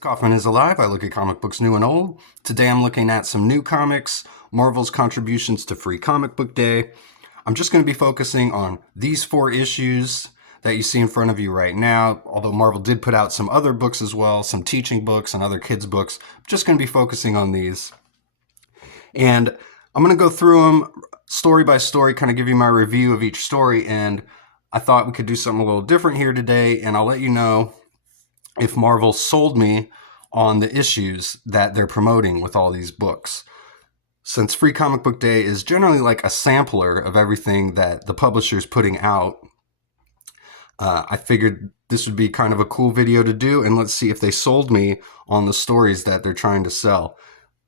Kaufman is alive. I look at comic books new and old. Today I'm looking at some new comics, Marvel's contributions to Free Comic Book Day. I'm just going to be focusing on these 4 issues that you see in front of you right now, although Marvel did put out some other books as well, some teaching books and other kids' books. I'm just going to be focusing on these. And I'm going to go through them story by story, kind of give you my review of each story, and I thought we could do something a little different here today, and I'll let you know if Marvel sold me on the issues that they're promoting with all these books. Since Free Comic Book Day is generally like a sampler of everything that the publisher's putting out, I figured this would be kind of a cool video to do, and let's see if they sold me on the stories that they're trying to sell.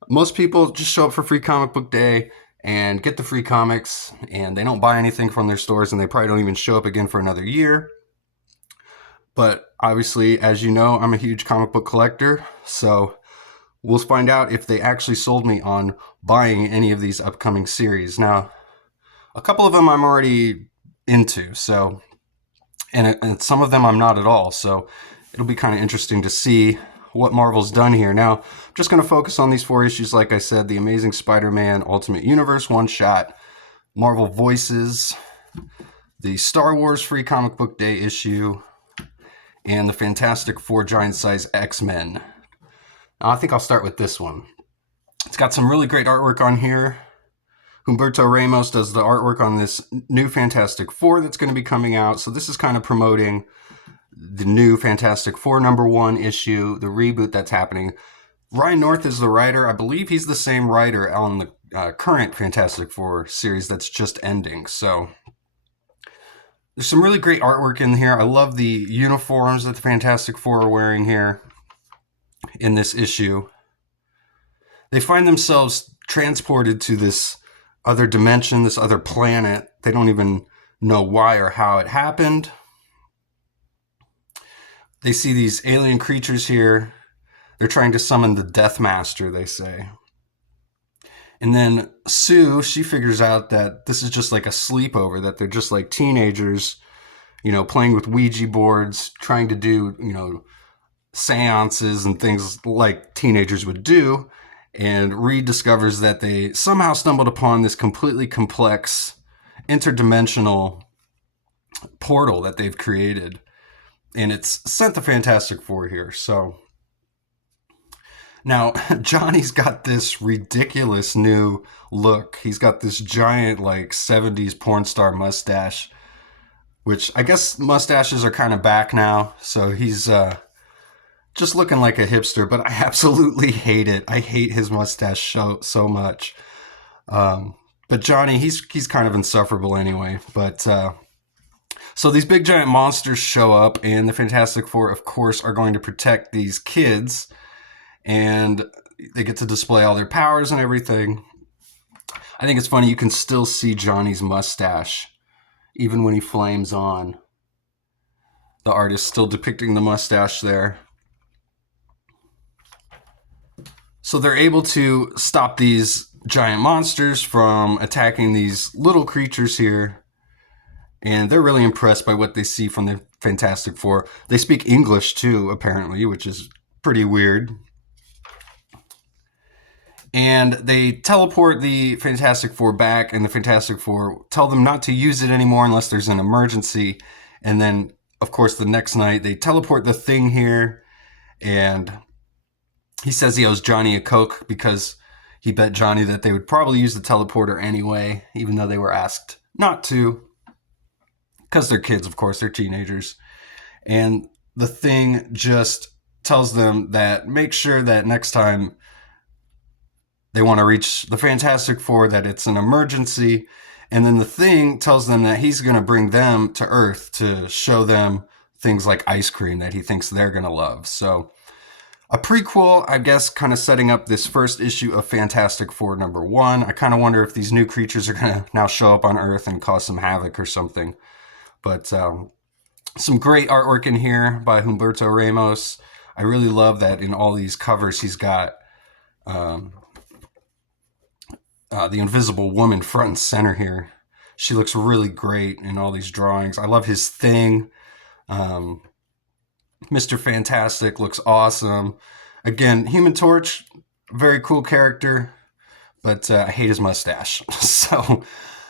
Most people just show up for Free Comic Book Day and get the free comics, and they don't buy anything from their stores, and they probably don't even show up again for another year. But obviously, as you know, I'm a huge comic book collector, so we'll find out if they actually sold me on buying any of these upcoming series. Now, a couple of them I'm already into, so and some of them I'm not at all, so it'll be kind of interesting to see what Marvel's done here. Now, I'm just going to focus on these 4 issues, like I said: The Amazing Spider-Man Ultimate Universe one-shot, Marvel Voices, the Star Wars Free Comic Book Day issue, and the Fantastic Four Giant Size X-Men. Now, I think I'll start with this one. It's got some really great artwork on here. Humberto Ramos does the artwork on this new Fantastic Four that's going to be coming out. So this is kind of promoting the new Fantastic Four #1 issue, the reboot that's happening. Ryan North is the writer. I believe he's the same writer on the current Fantastic Four series that's just ending. So there's some really great artwork in here. I love the uniforms that the Fantastic Four are wearing here in this issue. They find themselves transported to this other dimension, this other planet. They don't even know why or how it happened. They see these alien creatures here. They're trying to summon the Death Master, they say. And then Sue, she figures out that this is just like a sleepover, that they're just like teenagers, playing with Ouija boards, trying to do, seances and things like teenagers would do. And Reed discovers that they somehow stumbled upon this completely complex, interdimensional portal that they've created. And it's sent the Fantastic Four here. So now, Johnny's got this ridiculous new look. He's got this giant, 70s porn star mustache, which I guess mustaches are kind of back now. So he's just looking like a hipster, but I absolutely hate it. I hate his mustache so much. But Johnny, he's kind of insufferable anyway. But so these big giant monsters show up, and the Fantastic Four, of course, are going to protect these kids. And they get to display all their powers and everything. I think it's funny, you can still see Johnny's mustache even when he flames on. The artist still depicting the mustache there. So they're able to stop these giant monsters from attacking these little creatures here. And they're really impressed by what they see from the Fantastic Four. They speak English too, apparently, which is pretty weird. And they teleport the Fantastic Four back, and the Fantastic Four tell them not to use it anymore unless there's an emergency. And then, of course, the next night, they teleport the Thing here, and he says he owes Johnny a Coke because he bet Johnny that they would probably use the teleporter anyway, even though they were asked not to. Because they're kids, of course, they're teenagers. And the Thing just tells them that make sure that next time they want to reach the Fantastic Four, that it's an emergency. And then the Thing tells them that he's going to bring them to Earth to show them things like ice cream that he thinks they're going to love. So a prequel, I guess, kind of setting up this first issue of Fantastic Four #1. I kind of wonder if these new creatures are going to now show up on Earth and cause some havoc or something. But some great artwork in here by Humberto Ramos. I really love that in all these covers he's got the Invisible Woman front and center here. She looks really great in all these drawings. I love his Thing. Mr. Fantastic looks awesome. Again, Human Torch, very cool character, but I hate his mustache. So,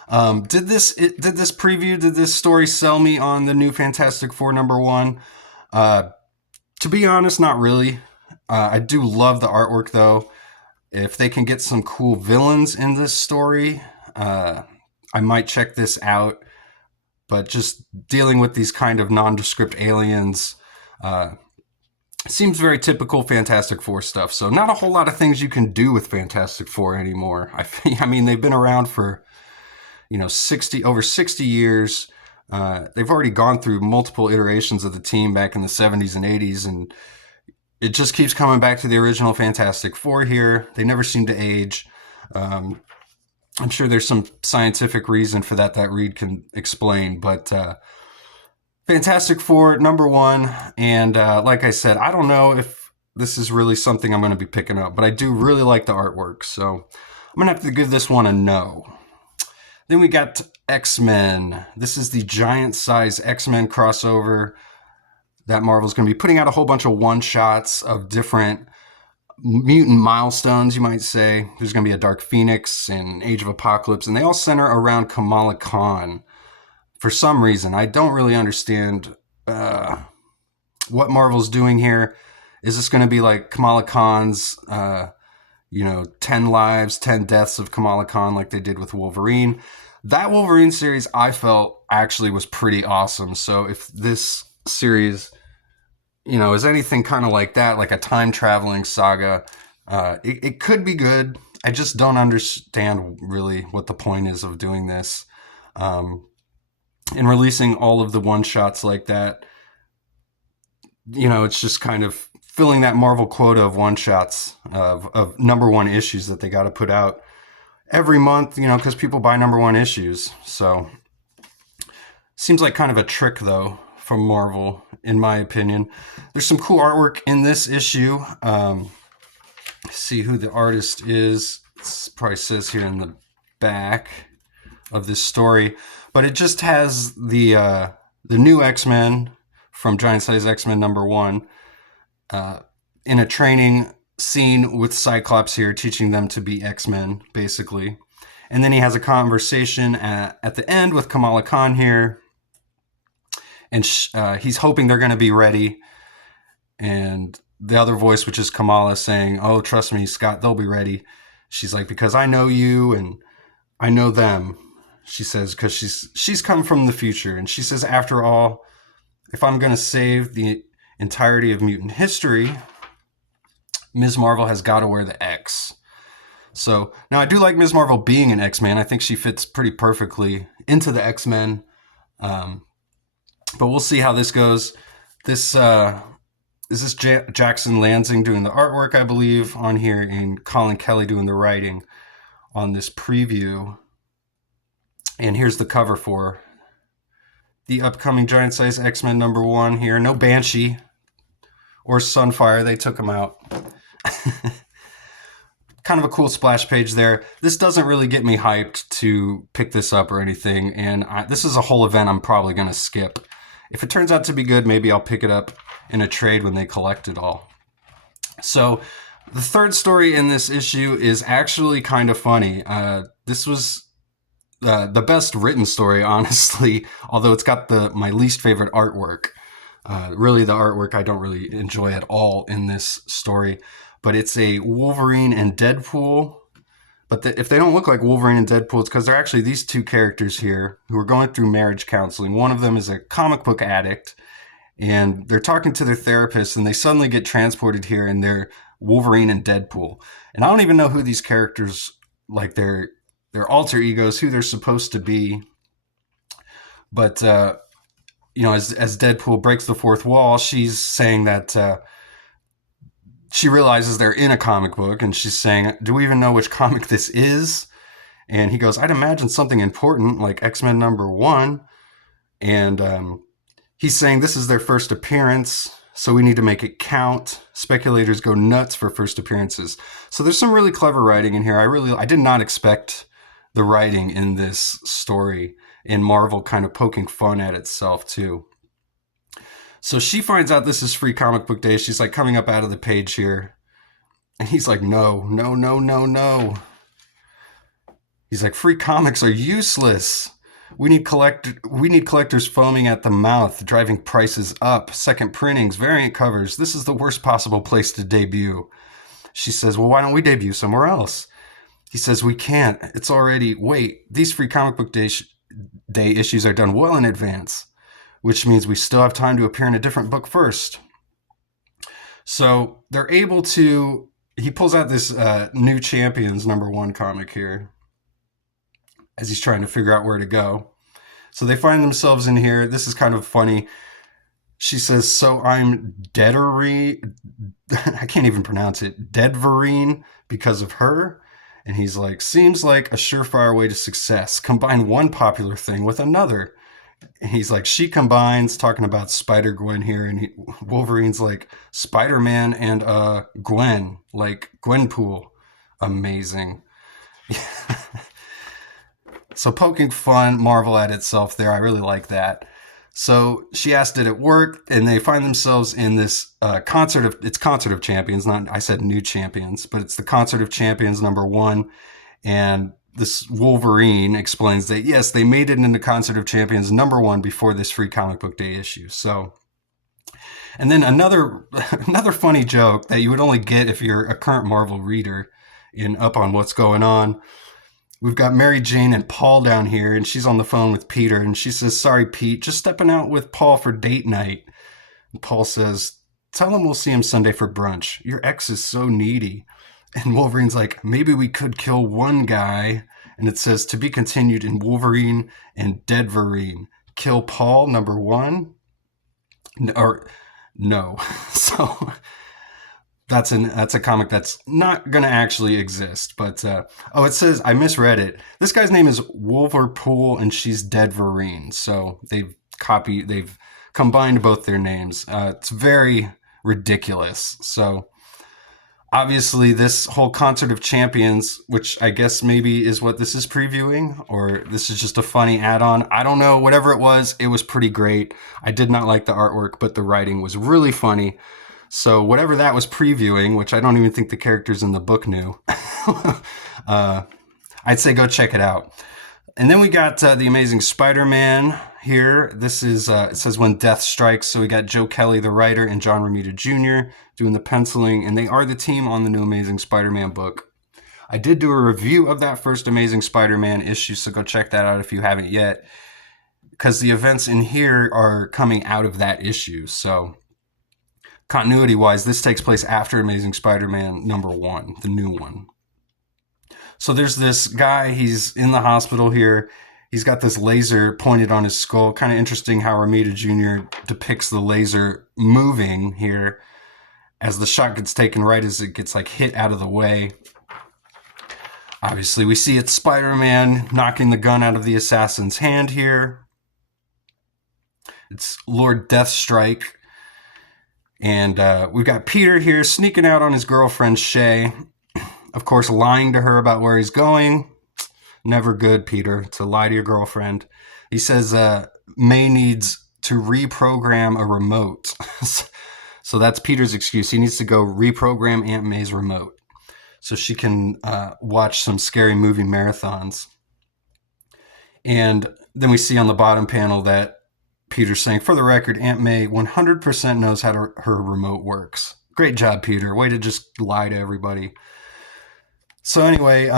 did this preview, did this story sell me on the new Fantastic Four #1? To be honest, not really. I do love the artwork though. If they can get some cool villains in this story, I might check this out. But just dealing with these kind of nondescript aliens seems very typical Fantastic Four stuff. So not a whole lot of things you can do with Fantastic Four anymore. I mean, they've been around for 60 years. They've already gone through multiple iterations of the team back in the 70s and 80s, and it just keeps coming back to the original Fantastic Four here. They never seem to age. I'm sure there's some scientific reason for that Reed can explain, but Fantastic Four #1, and like I said, I don't know if this is really something I'm going to be picking up, but I do really like the artwork, so I'm going to have to give this one a no. Then we got X-Men. This is the giant size X-Men crossover that Marvel's going to be putting out a whole bunch of one-shots of different mutant milestones, you might say. There's going to be a Dark Phoenix and Age of Apocalypse, and they all center around Kamala Khan. For some reason, I don't really understand what Marvel's doing here. Is this going to be like Kamala Khan's, 10 lives, 10 deaths of Kamala Khan like they did with Wolverine? That Wolverine series I felt actually was pretty awesome. So if this series, is anything kind of like that, like a time traveling saga, it could be good. I just don't understand really what the point is of doing this. And releasing all of the one shots like that, it's just kind of filling that Marvel quota of one shots of #1 issues that they got to put out every month, because people buy #1 issues. So seems like kind of a trick though from Marvel, in my opinion. There's some cool artwork in this issue. See who the artist is. It probably says here in the back of this story, but it just has the new X-Men from Giant Size X-Men #1 in a training scene with Cyclops here, teaching them to be X-Men, basically. And then he has a conversation at the end with Kamala Khan here, and he's hoping they're going to be ready. And the other voice, which is Kamala, saying, "Oh, trust me, Scott, they'll be ready." She's like, "Because I know you and I know them." She says, because she's come from the future. And she says, after all, if I'm going to save the entirety of mutant history, Ms. Marvel has got to wear the X. So now I do like Ms. Marvel being an X-Men. I think she fits pretty perfectly into the X-Men. But we'll see how this goes. This is this Jackson Lansing doing the artwork, I believe, on here, and Colin Kelly doing the writing on this preview. And here's the cover for the upcoming Giant Size X-Men #1 here. No Banshee or Sunfire. They took them out. Kind of a cool splash page there. This doesn't really get me hyped to pick this up or anything. And this is a whole event I'm probably going to skip. If it turns out to be good, maybe I'll pick it up in a trade when they collect it all. So the third story in this issue is actually kind of funny. This was the best written story, honestly, although it's got my least favorite artwork. Really, the artwork I don't really enjoy at all in this story. But it's a Wolverine and Deadpool. But if they don't look like Wolverine and Deadpool, it's because they're actually these two characters here who are going through marriage counseling. One of them is a comic book addict, and they're talking to their therapist, and they suddenly get transported here, and they're Wolverine and Deadpool. And I don't even know who these characters, like their alter egos, who they're supposed to be. But, as Deadpool breaks the fourth wall, she's saying that she realizes they're in a comic book, and she's saying, "Do we even know which comic this is?" And he goes, "I'd imagine something important like X-Men #1. And he's saying this is their first appearance, so we need to make it count. Speculators go nuts for first appearances. So there's some really clever writing in here. I did not expect the writing in this story, and Marvel kind of poking fun at itself too. So she finds out this is Free Comic Book Day. She's like coming up out of the page here, And he's like, no, no, no, no, no. He's like, free comics are useless. We need collectors foaming at the mouth, driving prices up, second printings, variant covers. This is the worst possible place to debut. She says, well, why don't we debut somewhere else? He says, we can't. It's already, wait, these free comic book day issues are done well in advance, which means we still have time to appear in a different book first. So they're able to, he pulls out this New Champions #1 comic here as he's trying to figure out where to go. So they find themselves in here. This is kind of funny. She says, so I'm Deaderine. I can't even pronounce it. Deadverine because of her. And he's like, seems like a surefire way to success. Combine one popular thing with another. And he's like, she combines, talking about Spider-Gwen here. And Wolverine's like, Spider-Man and Gwen, like Gwenpool. Amazing. So poking fun, Marvel at itself there. I really like that. So she asked, did it work? And they find themselves in this concert of Champions. Not, I said New Champions, but it's the Concert of Champions #1. And this Wolverine explains that, yes, they made it into Concert of Champions #1 before this free comic book day issue. So, and then another funny joke that you would only get if you're a current Marvel reader and up on what's going on. We've got Mary Jane and Paul down here, and she's on the phone with Peter, and she says, sorry, Pete, just stepping out with Paul for date night. And Paul says, tell him we'll see him Sunday for brunch. Your ex is so needy. And Wolverine's like, maybe we could kill one guy. And it says, to be continued in Wolverine and Deadverine. Kill Paul, #1? Or, no. So that's a comic that's not going to actually exist. But, it says, I misread it. This guy's name is Wolverpool and she's Deadverine. So they've combined both their names. It's very ridiculous. So obviously this whole Concert of Champions, which I guess maybe is what this is previewing, or this is just a funny add-on. I don't know. Whatever it was pretty great. I did not like the artwork, but the writing was really funny. So whatever that was previewing, which I don't even think the characters in the book knew, I'd say go check it out. And then we got The Amazing Spider-Man here. This is, it says When Death Strikes. So we got Joe Kelly, the writer, and John Romita Jr. doing the penciling, and they are the team on the new Amazing Spider-Man book. I did do a review of that first Amazing Spider-Man issue, so go check that out if you haven't yet, because the events in here are coming out of that issue. So continuity-wise, this takes place after Amazing Spider-Man #1, the new one. So there's this guy, he's in the hospital here. He's got this laser pointed on his skull. Kind of interesting how Romita Jr. depicts the laser moving here as the shot gets taken right as it gets like hit out of the way. Obviously, we see it's Spider-Man knocking the gun out of the assassin's hand here. It's Lord Deathstrike. And we've got Peter here sneaking out on his girlfriend, Shay. Of course, lying to her about where he's going. Never good, Peter, to lie to your girlfriend. He says May needs to reprogram a remote. So that's Peter's excuse. He needs to go reprogram Aunt May's remote so she can watch some scary movie marathons. And then we see on the bottom panel that Peter's saying, for the record, Aunt May 100% knows how her remote works. Great job, Peter. Way to just lie to everybody. So anyway,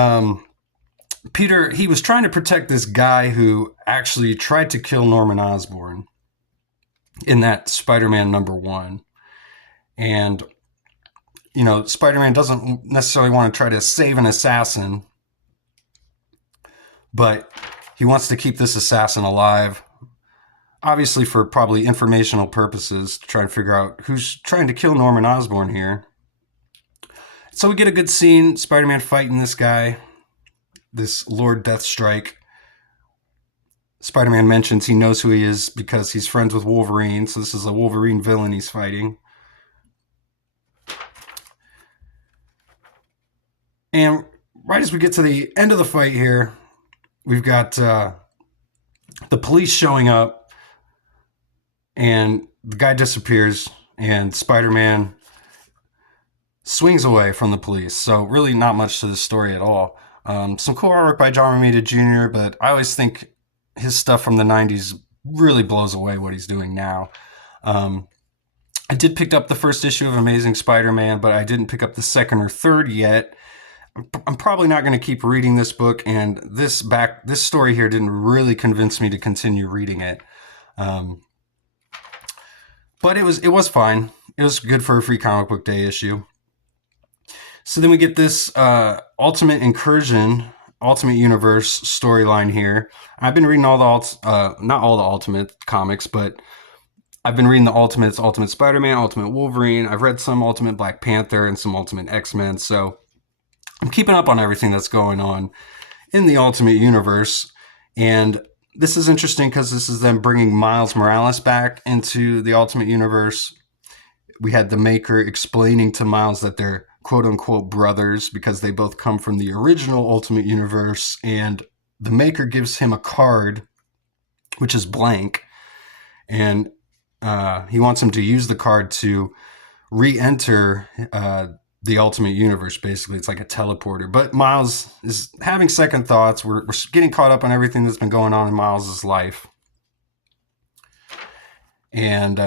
Peter, he was trying to protect this guy who actually tried to kill Norman Osborn in that Spider-Man #1. And, you know, Spider-Man doesn't necessarily want to try to save an assassin, but he wants to keep this assassin alive. Obviously for probably informational purposes, to try and figure out who's trying to kill Norman Osborn here. So we get a good scene, Spider-Man fighting this guy, this Lord Deathstrike. Spider-Man mentions he knows who he is because he's friends with Wolverine, so this is a Wolverine villain he's fighting. And right as we get to the end of the fight here, we've got the police showing up, and the guy disappears, and Spider-Man swings away from the police. So really not much to the story at all. Some cool artwork by John Romita Jr., but I always think his stuff from the 90s really blows away what he's doing now. I did pick up the first issue of Amazing Spider-Man, but I didn't pick up the second or third yet. I'm probably not going to keep reading this book, and this story here didn't really convince me to continue reading it. But it was fine. It was good for a Free Comic Book Day issue. So then we get this Ultimate Incursion, Ultimate Universe storyline here. I've been reading all the not all the Ultimate comics, but I've been reading the Ultimates, Ultimate Spider-Man, Ultimate Wolverine. I've read some Ultimate Black Panther and some Ultimate X-Men. So I'm keeping up on everything that's going on in the Ultimate Universe. And this is interesting because this is them bringing Miles Morales back into the Ultimate Universe. We had the Maker explaining to Miles that they're quote-unquote brothers because they both come from the original Ultimate Universe. And the Maker gives him a card, which is blank. And he wants him to use the card to re-enter the Ultimate Universe. Basically, it's like a teleporter. But Miles is having second thoughts. We're getting caught up on everything that's been going on in Miles' life. And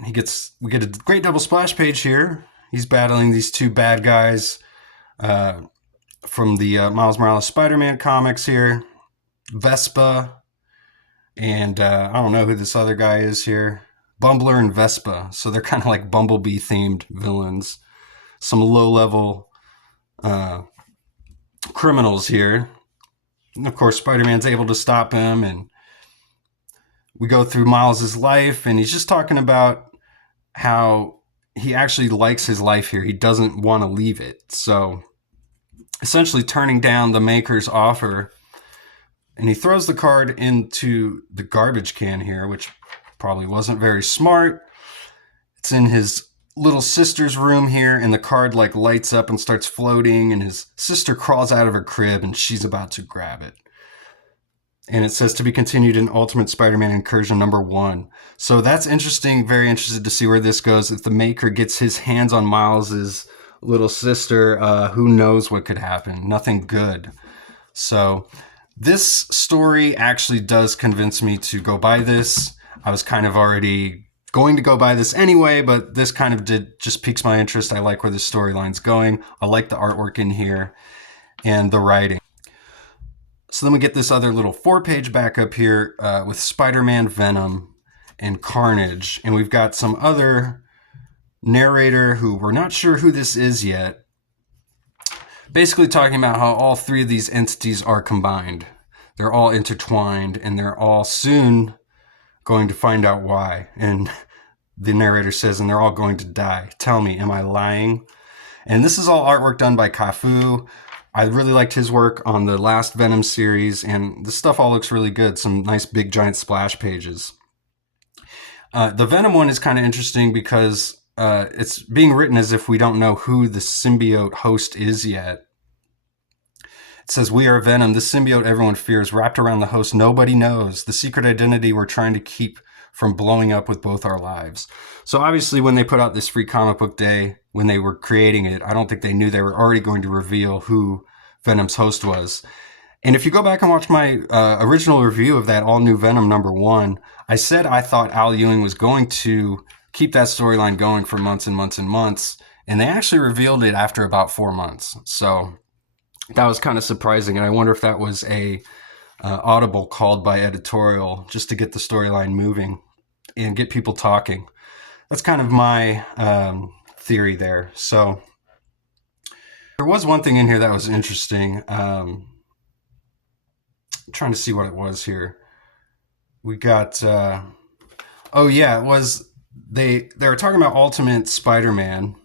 we get a great double splash page here. He's battling these two bad guys from the Miles Morales Spider-Man comics here. Vespa. And I don't know who this other guy is here. Bumbler and Vespa. So they're kind of like Bumblebee themed villains. Some low-level criminals here. And of course, Spider-Man's able to stop him, and we go through Miles' life, and he's just talking about how he actually likes his life here. He doesn't want to leave it. So essentially turning down the Maker's offer, and he throws the card into the garbage can here, which probably wasn't very smart. It's in his little sister's room here, and the card like lights up and starts floating, and his sister crawls out of her crib and she's about to grab it. And it says to be continued in Ultimate Spider-Man Incursion #1. So that's interesting. Very interested to see where this goes. If the Maker gets his hands on Miles's little sister, who knows what could happen? Nothing good. So this story actually does convince me to go buy this. I was kind of already going to go buy this anyway, but this kind of just piques my interest. I like where the storyline's going. I like the artwork in here and the writing. So then we get this other little 4-page backup here with Spider-Man, Venom, and Carnage. And we've got some other narrator who we're not sure who this is yet. Basically talking about how all three of these entities are combined. They're all intertwined, and they're all soon going to find out why. And the narrator says, and they're all going to die. Tell me, am I lying? And this is all artwork done by Cafu. I really liked his work on the last Venom series, and the stuff all looks really good. Some nice big giant splash pages. The Venom one is kind of interesting because it's being written as if we don't know who the symbiote host is yet. It says, we are Venom, the symbiote everyone fears, wrapped around the host nobody knows, the secret identity we're trying to keep from blowing up with both our lives. So obviously when they put out this Free Comic Book Day, when they were creating it, I don't think they knew they were already going to reveal who Venom's host was. And if you go back and watch my original review of that all-new Venom #1, I said I thought Al Ewing was going to keep that storyline going for months and months and months, and they actually revealed it after about 4 months. So that was kind of surprising, and I wonder if that was a audible called by editorial just to get the storyline moving and get people talking. That's kind of my theory there. So there was one thing in here that was interesting. I'm trying to see what it was here. We got, oh yeah, it was, they were talking about Ultimate Spider-Man,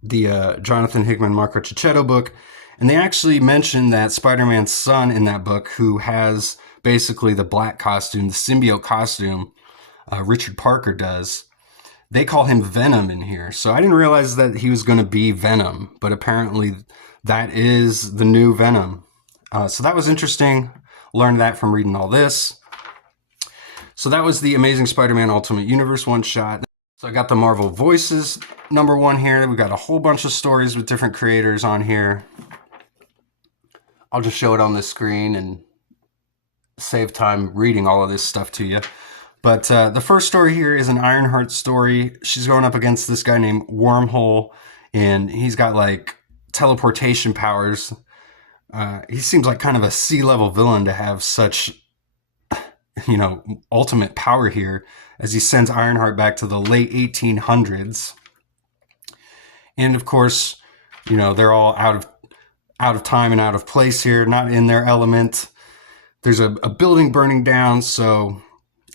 the Jonathan Hickman, Marco Checchetto book, and they actually mentioned that Spider-Man's son in that book, who has basically the black costume, the symbiote costume, Richard Parker does, they call him Venom in here. So I didn't realize that he was going to be Venom, but apparently that is the new Venom. So that was interesting. Learned that from reading all this. So that was the Amazing Spider-Man Ultimate Universe one-shot. So I got the Marvel Voices #1 here. We got a whole bunch of stories with different creators on here. I'll just show it on the screen and save time reading all of this stuff to you. But the first story here is an Ironheart story. She's going up against this guy named Wormhole, and he's got like teleportation powers. He seems like kind of a C-level villain to have such, ultimate power here, as he sends Ironheart back to the late 1800s. And of course, they're all out of time and out of place here, not in their element. There's a building burning down, so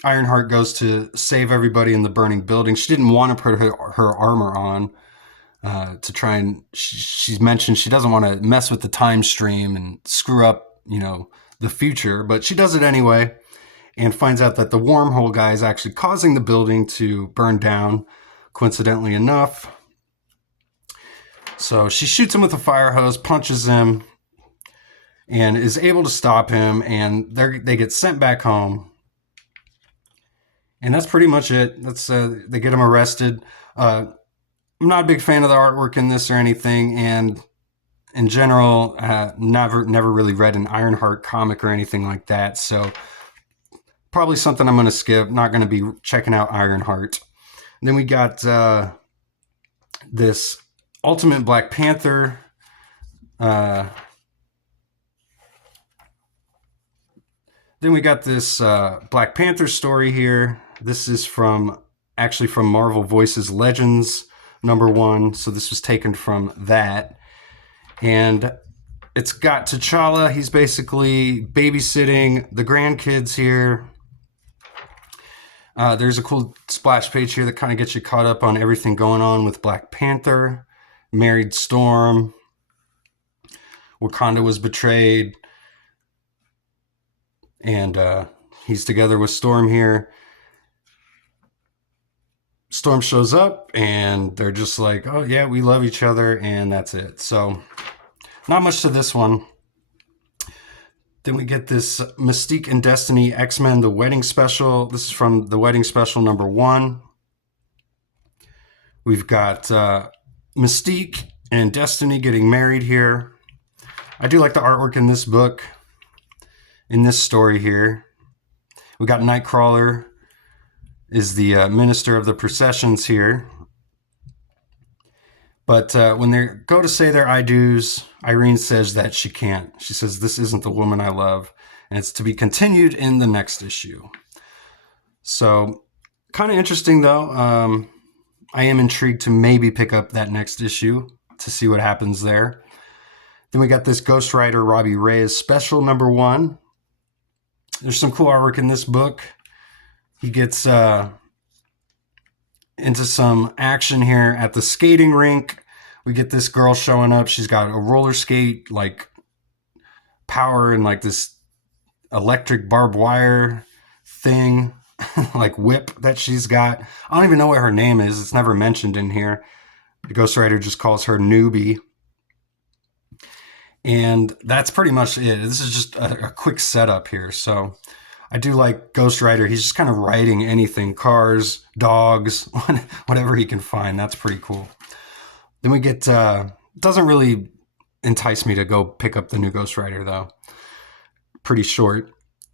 Ironheart goes to save everybody in the burning building. She didn't want to put her armor on to try and... She's mentioned she doesn't want to mess with the time stream and screw up, the future, but she does it anyway and finds out that the Wormhole guy is actually causing the building to burn down, coincidentally enough. So she shoots him with a fire hose, punches him, and is able to stop him, and they get sent back home. And that's pretty much it. They get him arrested. I'm not a big fan of the artwork in this or anything, and in general, never really read an Ironheart comic or anything like that, so probably something I'm going to skip. Not going to be checking out Ironheart. And then we got this Ultimate Black Panther. Then we got this Black Panther story here. This is actually from Marvel Voices Legends #1. So this was taken from that. And it's got T'Challa. He's basically babysitting the grandkids here. There's a cool splash page here that kind of gets you caught up on everything going on with Black Panther. Married Storm. Wakanda was betrayed. And he's together with Storm here. Storm shows up and they're just like, oh yeah, we love each other, and that's it. So not much to this one. Then we get this Mystique and Destiny X-Men The Wedding Special. This is from The Wedding Special #1. We've got Mystique and Destiny getting married here. I do like the artwork in this book, in this story here. We got Nightcrawler is the minister of the processions here. But when they go to say their I do's, Irene says that she can't. She says, this isn't the woman I love, and it's to be continued in the next issue. So, kind of interesting though. I am intrigued to maybe pick up that next issue to see what happens there. Then we got this Ghost Rider Robbie Reyes special #1. There's some cool artwork in this book. He gets into some action here at the skating rink. We get this girl showing up. She's got a roller skate like power and like this electric barbed wire thing, like whip that she's got. I don't even know what her name is. It's never mentioned in here. The Ghost Rider just calls her Newbie. And that's pretty much it. This is just a quick setup here. So I do like Ghost Rider. He's just kind of riding anything, cars, dogs, whatever he can find. That's pretty cool. Then we get, doesn't really entice me to go pick up the new Ghost Rider though. Pretty short.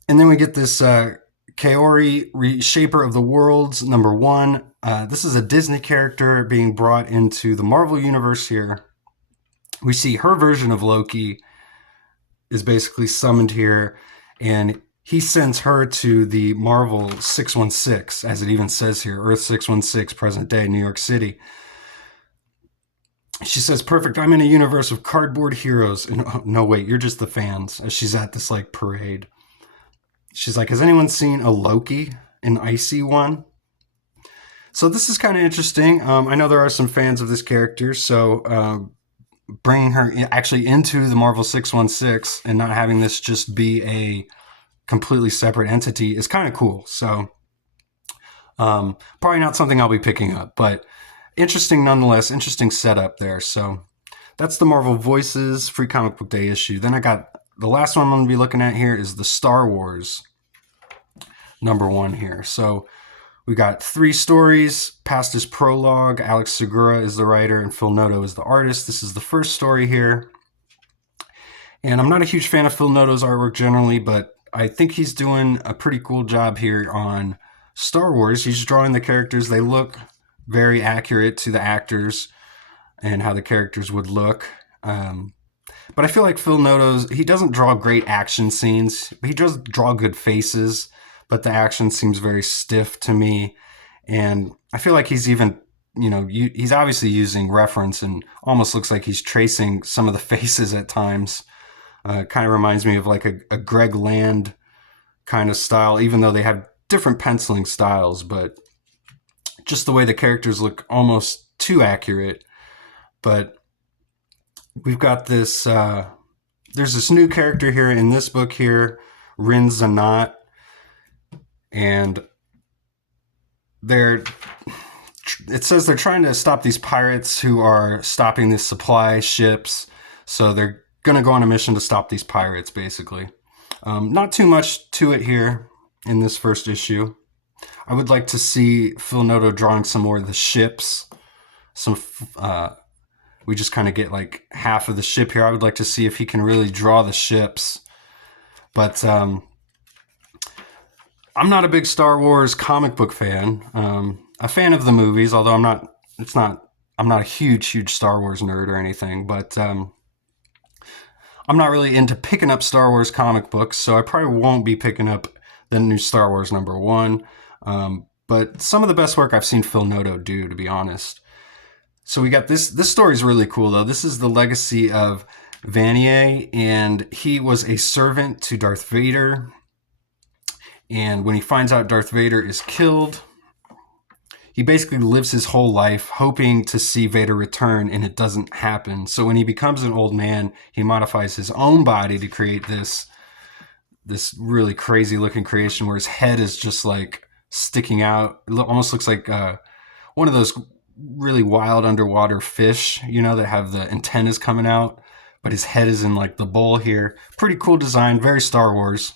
And then we get this Kaori, Reshaper of the Worlds #1. This is a Disney character being brought into the Marvel Universe here. We see her version of Loki is basically summoned here, and he sends her to the Marvel 616, as it even says here, Earth 616, present day, New York City. She says, perfect, I'm in a universe of cardboard heroes. And oh, no, wait, you're just the fans. As she's at this like parade. She's like, has anyone seen a Loki, an icy one? So this is kind of interesting. I know there are some fans of this character, so bringing her actually into the Marvel 616 and not having this just be a completely separate entity is kind of cool. So probably not something I'll be picking up, but interesting nonetheless. Interesting setup there. So that's the Marvel Voices Free Comic Book Day issue. Then I got the last one I'm going to be looking at here is the Star Wars #1 here. So We got 3 stories. Past is prologue. Alex Segura is the writer and Phil Noto is the artist. This is the first story here. And I'm not a huge fan of Phil Noto's artwork generally, but I think he's doing a pretty cool job here on Star Wars. He's drawing the characters. They look very accurate to the actors and how the characters would look. But I feel like Phil Noto's, he doesn't draw great action scenes. He does draw good faces, but the action seems very stiff to me. And I feel like he's even, he's obviously using reference and almost looks like he's tracing some of the faces at times. Kind of reminds me of like a Greg Land kind of style, even though they have different penciling styles, but just the way the characters look almost too accurate. But we've got this, there's this new character here in this book here, Rin Zanat, and it says they're trying to stop these pirates who are stopping these supply ships. So they're going to go on a mission to stop these pirates, basically. Not too much to it here in this first issue. I would like to see Phil Noto drawing some more of the ships. We just kind of get like half of the ship here. I would like to see if he can really draw the ships. But I'm not a big Star Wars comic book fan. A fan of the movies, although I'm not a huge Star Wars nerd or anything, but I'm not really into picking up Star Wars comic books, so I probably won't be picking up the new Star Wars #1. But some of the best work I've seen Phil Noto do, to be honest. So we got this story is really cool, though. This is the legacy of Vanier, and he was a servant to Darth Vader. And when he finds out Darth Vader is killed, he basically lives his whole life hoping to see Vader return, and it doesn't happen. So when he becomes an old man, he modifies his own body to create this really crazy looking creation where his head is just like sticking out. It almost looks like one of those really wild underwater fish, that have the antennas coming out, but his head is in like the bowl here. Pretty cool design, very Star Wars.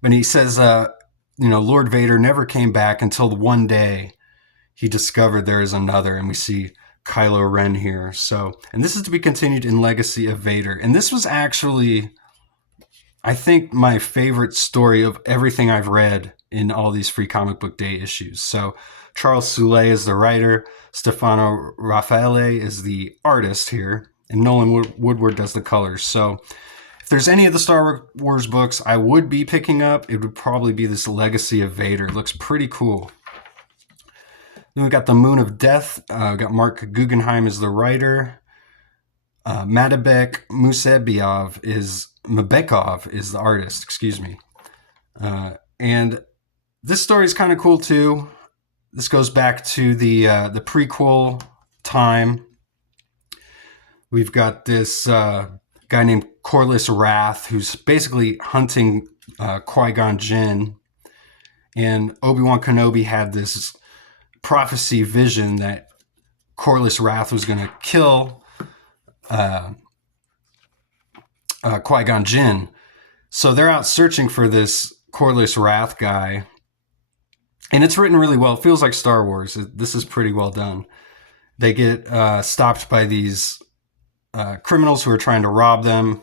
But he says, Lord Vader never came back until the one day he discovered there is another, and we see Kylo Ren here. So, and this is to be continued in Legacy of Vader. And this was actually, I think, my favorite story of everything I've read in all these Free Comic Book Day issues. So Charles Soule is the writer, Stefano Raffaele is the artist here, and Nolan Woodward does the colors. So if there's any of the Star Wars books I would be picking up, it would probably be this Legacy of Vader. It looks pretty cool. Then we got The Moon of Death. We got Mark Guggenheim as the writer. Madabek Musebekov is the artist, excuse me. And this story is kind of cool too. This goes back to the prequel time. We've got this guy named Corliss Wrath who's basically hunting Qui-Gon Jinn, and Obi-Wan Kenobi had this prophecy vision that Corliss Wrath was going to kill Qui-Gon Jinn. So they're out searching for this Corliss Wrath guy, and it's written really well. It feels like Star Wars. This is pretty well done. They get stopped by these criminals who are trying to rob them,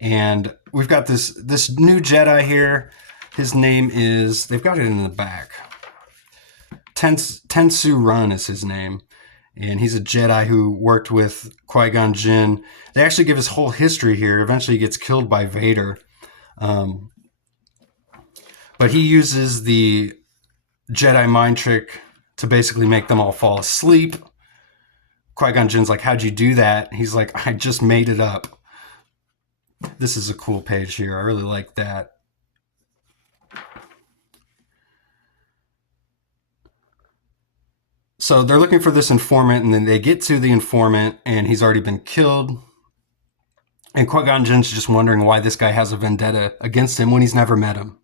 and we've got this new Jedi here. His name is, they've got it in the back, Tensu Run is his name, and he's a Jedi who worked with Qui-Gon Jinn. They actually give his whole history here. Eventually he gets killed by Vader, but he uses the Jedi mind trick to basically make them all fall asleep. Qui-Gon Jinn's like, how'd you do that? He's like, I just made it up. This is a cool page here. I really like that. So they're looking for this informant, and then they get to the informant, and he's already been killed. And Qui-Gon Jinn's just wondering why this guy has a vendetta against him when he's never met him.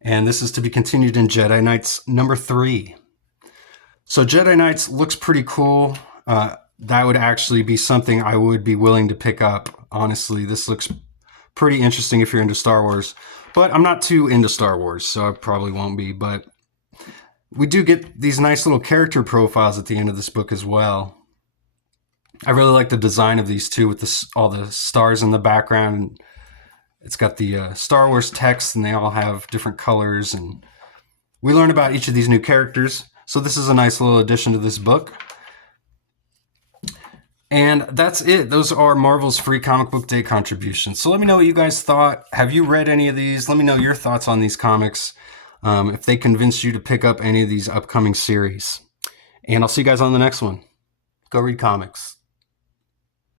And this is to be continued in Jedi Knights #3. So Jedi Knights looks pretty cool. That would actually be something I would be willing to pick up. Honestly, this looks pretty interesting if you're into Star Wars. But I'm not too into Star Wars, so I probably won't be. But we do get these nice little character profiles at the end of this book as well. I really like the design of these two with all the stars in the background. It's got the Star Wars text, and they all have different colors. And we learn about each of these new characters. So this is a nice little addition to this book. And that's it. Those are Marvel's free comic book day contributions. So let me know what you guys thought. Have you read any of these? Let me know your thoughts on these comics, if they convinced you to pick up any of these upcoming series. And I'll see you guys on the next one. Go read comics.